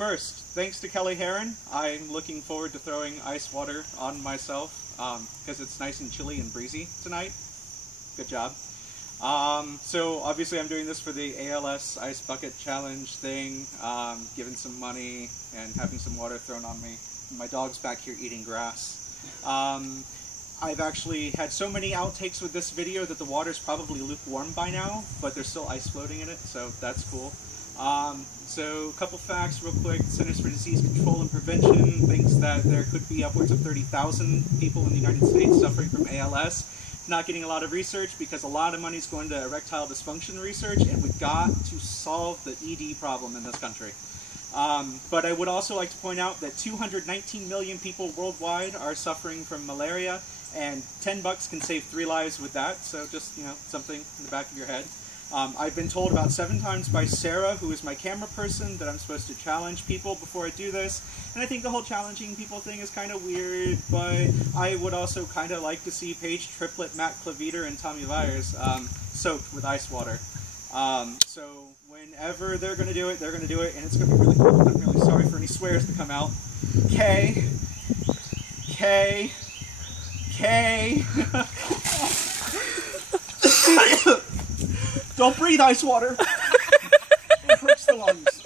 first, thanks to Kelly Heron, I'm looking forward to throwing ice water on myself because it's nice and chilly and breezy tonight. Good job. So obviously I'm doing this for the ALS Ice Bucket Challenge thing, giving some money and having some water thrown on me. My dog's back here eating grass. I've actually had so many outtakes with this video that the water's probably lukewarm by now, but there's still ice floating in it, so that's cool. So a couple facts real quick. Centers for Disease Control and Prevention thinks that there could be upwards of 30,000 people in the United States suffering from ALS. Not getting a lot of research because a lot of money is going to erectile dysfunction research, and we've got to solve the ED problem in this country. But I would also like to point out that 219 million people worldwide are suffering from malaria, and $10 can save 3 lives with that, so just, you know, something in the back of your head. I've been told about 7 times by Sarah, who is my camera person, that I'm supposed to challenge people before I do this. And I think the whole challenging people thing is kind of weird, but I would also kind of like to see Paige Triplett, Matt Claviter, and Tommy Vyers soaked with ice water. So whenever they're going to do it, they're going to do it, and it's going to be really cool. I'm really sorry for any swears to come out. K. Don't breathe ice water. It hurts the lungs.